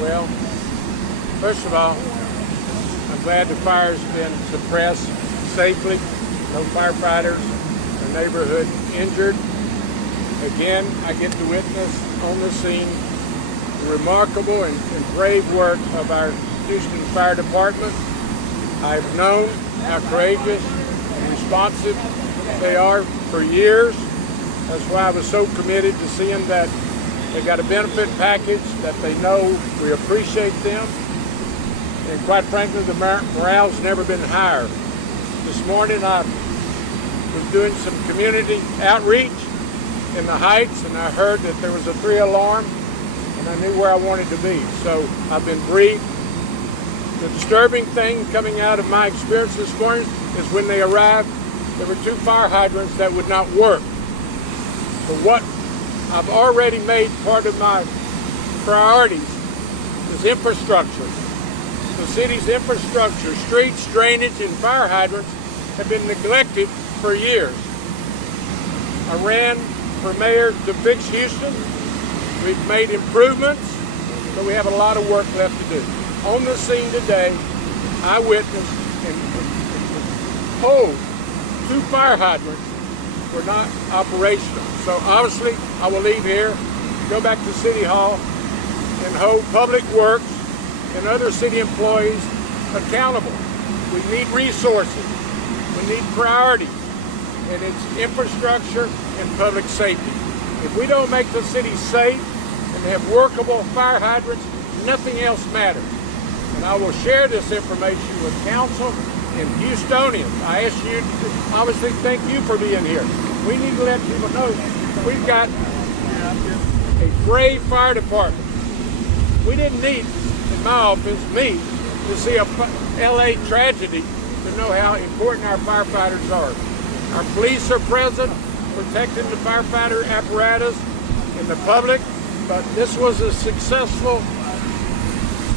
Well, first of all, I'm glad the fire's been suppressed safely. No firefighters or neighborhood injured. Again, I get to witness on the scene the remarkable and brave work of our Houston Fire Department. I've known how courageous and responsive they are for years. That's why I was so committed to seeing that they got a benefit package, that they know we appreciate them. And quite frankly, the morale's never been higher. This morning I was doing some community outreach in the Heights, and I heard that there was a 3-alarm, and I knew where I wanted to be. So I've been briefed. The disturbing thing coming out of my experience this morning is when they arrived, there were 2 fire hydrants that would not work. But what I've already made part of my priorities is infrastructure. The city's infrastructure, streets, drainage, and fire hydrants have been neglected for years. I ran for mayor to fix Houston. We've made improvements, but we have a lot of work left to do. On the scene today, I witnessed and was told 2 fire hydrants were not operational. So obviously, I will leave here, go back to City Hall, and hold Public Works and other city employees accountable. We need resources. We need priorities. And it's infrastructure and public safety. If we don't make the city safe and have workable fire hydrants, nothing else matters. And I will share this information with council and Houstonians. I ask you to obviously thank you for being here. We need to let people know we've got a brave fire department. We didn't need, in my office, me, to see a LA tragedy to know how important our firefighters are. Our police are present, protecting the firefighter apparatus and the public, but this was a successful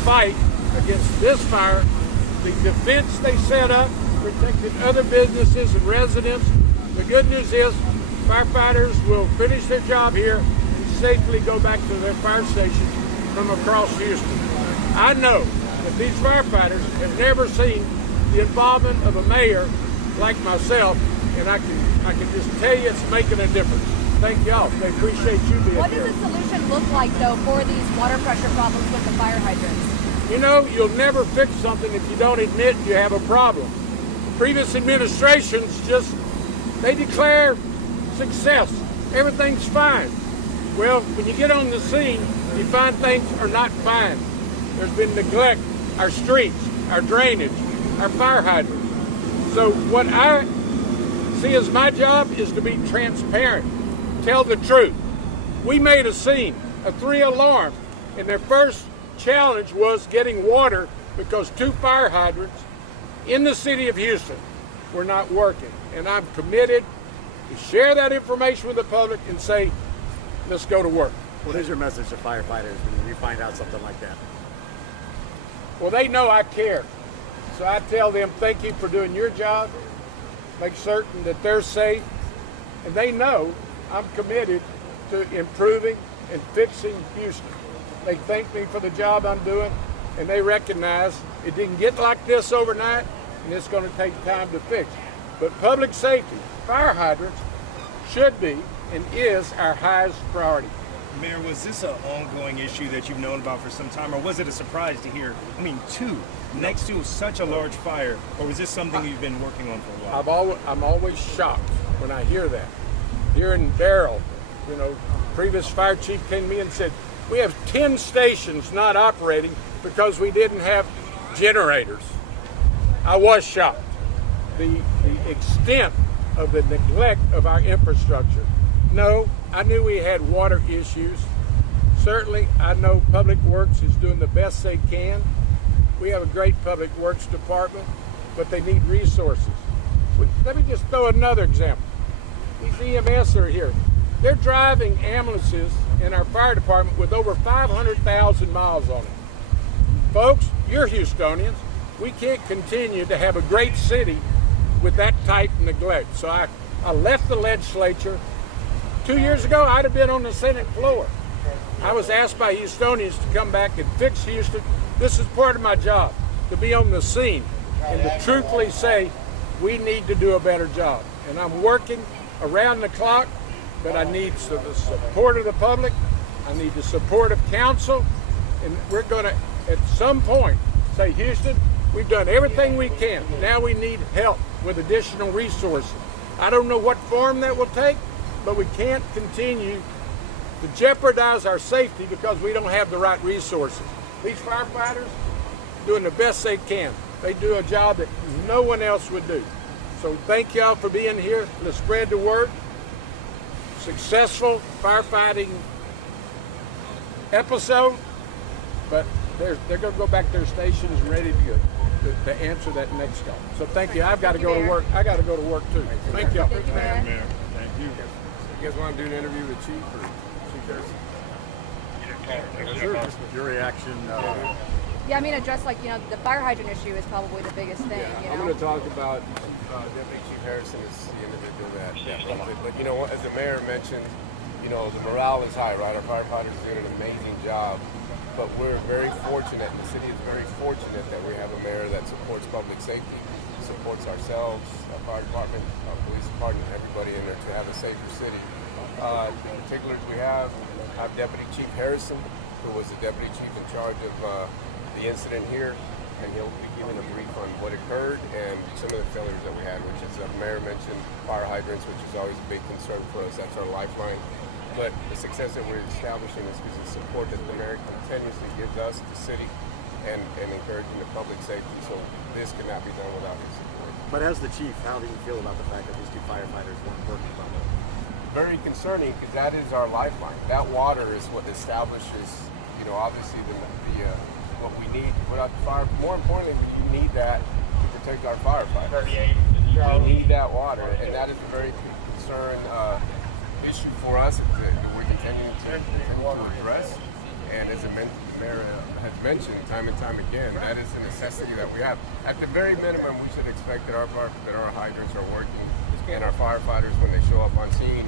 fight against this fire. The defense they set up protected other businesses and residents. The good news is firefighters will finish their job here and safely go back to their fire stations from across Houston. I know that these firefighters have never seen the involvement of a mayor like myself, and I can just tell you it's making a difference. Thank y'all. They appreciate you being here. What does the solution look like, though, for these water pressure problems with the fire hydrants? You know, you'll never fix something if you don't admit you have a problem. Previous administrations they declare success. Everything's fine. Well, when you get on the scene, you find things are not fine. There's been neglect, our streets, our drainage, our fire hydrants. So what I see as my job is to be transparent, tell the truth. We made a scene, a 3-alarm, and their first challenge was getting water because 2 fire hydrants in the city of Houston were not working. And I'm committed to share that information with the public and say, let's go to work. What is your message to firefighters when you find out something like that? Well, they know I care. So I tell them, thank you for doing your job. Make certain that they're safe. And they know I'm committed to improving and fixing Houston. They thank me for the job I'm doing, and they recognize it didn't get like this overnight, and it's going to take time to fix. But public safety, fire hydrants, should be and is our highest priority. Mayor, was this an ongoing issue that you've known about for some time, or was it a surprise to hear, 2 next to such a large fire, or was this something you've been working on for a while? I'm always shocked when I hear that. Here in Barrel, previous fire chief came to me and said, we have 10 stations not operating because we didn't have generators. I was shocked. The extent of the neglect of our infrastructure. No, I knew we had water issues. Certainly, I know Public Works is doing the best they can. We have a great Public Works department, but they need resources. Let me just throw another example. These EMS are here. They're driving ambulances in our fire department with over 500,000 miles on it. Folks, you're Houstonians. We can't continue to have a great city with that type of neglect. So I left the legislature. 2 years ago, I'd have been on the Senate floor. I was asked by Houstonians to come back and fix Houston. This is part of my job, to be on the scene and to truthfully say we need to do a better job. And I'm working around the clock, but I need the support of the public. I need the support of council. And we're going to, at some point, say, Houston, we've done everything we can. Now we need help with additional resources. I don't know what form that will take, but we can't continue to jeopardize our safety because we don't have the right resources. These firefighters doing the best they can. They do a job that no one else would do. So thank y'all for being here. Let's spread the word. Successful firefighting episode, but they're going to go back to their stations ready to go to answer that next call. So thank you. I've got to go to work. I got to go to work too. Thank y'all. Thank you, Mayor. Mayor, thank you. You guys want to do an interview with Chief or Chief Harrison? Sure. Your reaction. Yeah, I mean, address the fire hydrant issue is probably the biggest thing. Yeah, You I'm know? going to talk about Deputy Chief Harrison is the individual that runs it. But you know, as the mayor mentioned, you know, the morale is high, right? Our firefighters are doing an amazing job. But we're very fortunate, the city is very fortunate that we have a mayor that supports public safety, supports ourselves, our fire department, our police department, everybody in there to have a safer city. In particular, we have Deputy Chief Harrison, who was the deputy chief in charge of the incident here, and he'll be giving a brief on what occurred and some of the failures that we had, which is the mayor mentioned fire hydrants, which is always a big concern for us. That's our lifeline. But the success that we're establishing is because of the support that the mayor continuously gives us, the city, and encouraging the public safety. So this cannot be done without his support. But as the chief, how do you feel about the fact that these two firefighters weren't working properly? Very concerning because that is our lifeline. That water is what establishes, you know, obviously what we need to put out the fire. More importantly, we need that to protect our firefighters. We need that water, and that is a very big concern. Issue for us that we're continuing to address, and as the mayor has mentioned time and time again, that is a necessity that we have. At the very minimum, we should expect that our hydrants are working, and our firefighters, when they show up on scene,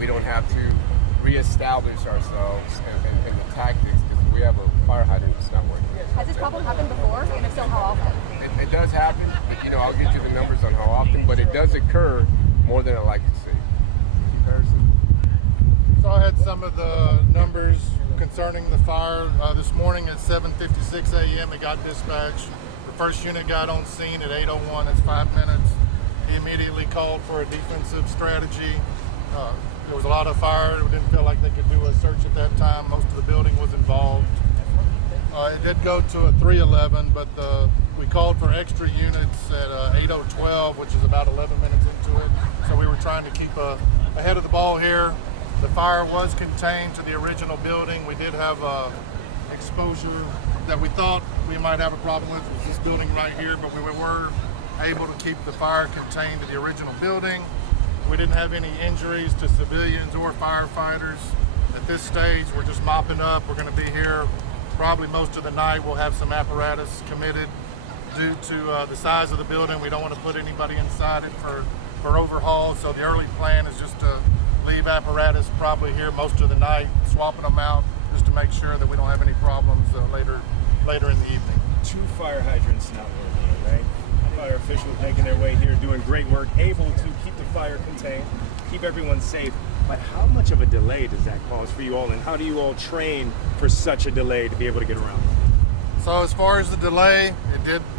we don't have to reestablish ourselves and the tactics because we have a fire hydrant that's not working. Has this problem happened before? And if so, how often? It does happen. But, you know, I'll get you the numbers on how often, but it does occur more than I like to see. So I had some of the numbers concerning the fire. This morning at 7:56 a.m. it got dispatched. The first unit got on scene at 8:01. That's 5 minutes. He immediately called for a defensive strategy. There was a lot of fire. We didn't feel like they could do a search at that time. Most of the building was involved. It did go to a 311, but we called for extra units at 8:12, which is about 11 minutes into it. So we were trying to keep ahead of the ball here. The fire was contained to the original building. We did have exposure that we thought we might have a problem with. It was this building right here, but we were able to keep the fire contained to the original building. We didn't have any injuries to civilians or firefighters. At this stage, we're just mopping up. We're going to be here probably most of the night. We'll have some apparatus committed due to the size of the building. We don't want to put anybody inside it for overhaul. So the early plan is just to leave apparatus probably here most of the night, swapping them out just to make sure that we don't have any problems later in the evening. 2 fire hydrants not working, right? Fire officials making their way here, doing great work, able to keep the fire contained, keep everyone safe. But how much of a delay does that cause for you all, and how do you all train for such a delay to be able to get around? So as far as the delay,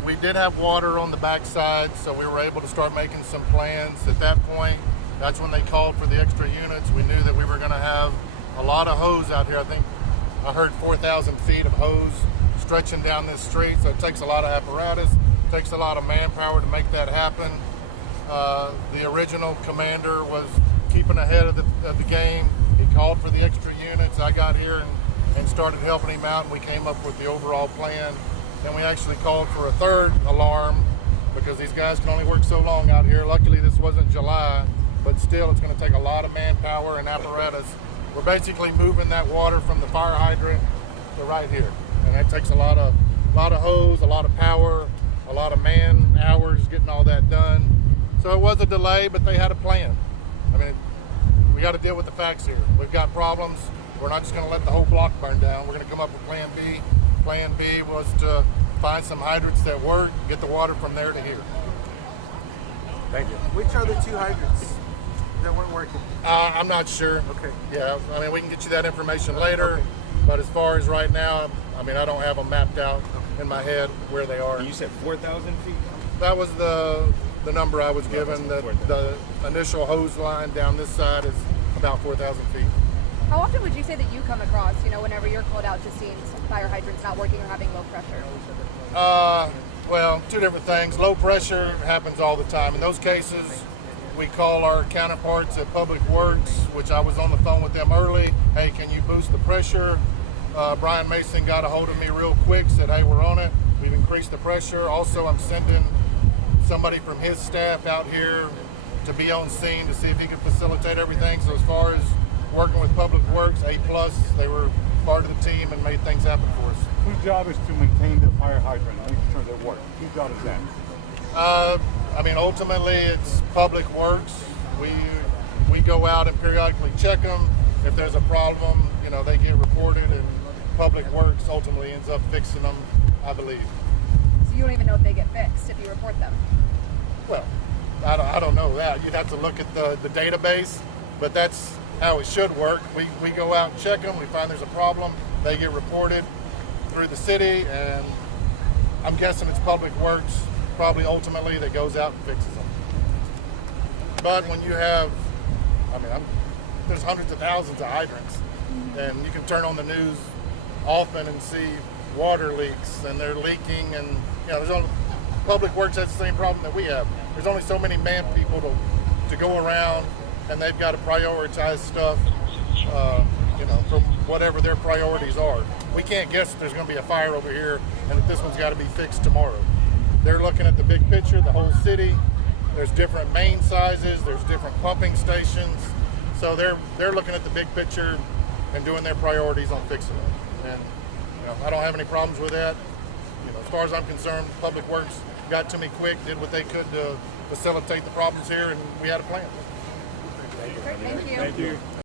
we did have water on the backside, so we were able to start making some plans. At that point, that's when they called for the extra units. We knew that we were going to have a lot of hose out here. I think I heard 4,000 feet of hose stretching down this street, so it takes a lot of apparatus, it takes a lot of manpower to make that happen. The original commander was keeping ahead of the game. He called for the extra units. I got here and started helping him out, and we came up with the overall plan. Then we actually called for a third alarm because these guys can only work so long out here. Luckily, this wasn't July, but still, it's going to take a lot of manpower and apparatus. We're basically moving that water from the fire hydrant to right here, and that takes a lot of hose, a lot of power, a lot of man hours getting all that done. So it was a delay, but they had a plan. I mean, we got to deal with the facts here. We've got problems. We're not just going to let the whole block burn down. We're going to come up with Plan B. Plan B was to find some hydrants that work, get the water from there to here. Thank you. Which are the 2 hydrants that weren't working? I'm not sure. Okay. Yeah, I mean, we can get you that information later. But as far as right now, I mean, I don't have them mapped out in my head where they are. You said 4,000 feet? That was the number I was given. The initial hose line down this side is about 4,000 feet. How often would you say that you come across, whenever you're called out to seeing some fire hydrants not working or having low pressure? Well, 2 different things. Low pressure happens all the time. In those cases, we call our counterparts at Public Works, which I was on the phone with them early. Hey, can you boost the pressure? Brian Mason got a hold of me real quick, said, hey, we're on it. We've increased the pressure. Also, I'm sending somebody from his staff out here to be on scene to see if he can facilitate everything. So as far as working with Public Works, A+, they were part of the team and made things happen for us. Whose job is to maintain the fire hydrant, making sure they work? Whose job is that? I mean, ultimately, it's Public Works. We go out and periodically check them. If there's a problem, they get reported, and Public Works ultimately ends up fixing them, I believe. So you don't even know if they get fixed if you report them? Well, I don't know that. You'd have to look at the database, but that's how it should work. We go out and check them. We find there's a problem. They get reported through the city, and I'm guessing it's Public Works probably ultimately that goes out and fixes them. But when you have, there's hundreds of thousands of hydrants, and you can turn on the news often and see water leaks, and they're leaking, and there's only Public Works has the same problem that we have. There's only so many man people to go around, and they've got to prioritize stuff, from whatever their priorities are. We can't guess if there's going to be a fire over here and that this one's got to be fixed tomorrow. They're looking at the big picture, the whole city. There's different main sizes, there's different pumping stations. So they're looking at the big picture and doing their priorities on fixing it. And I don't have any problems with that. As far as I'm concerned, Public Works got to me quick, did what they could to facilitate the problems here, and we had a plan. Great, thank you. Thank you.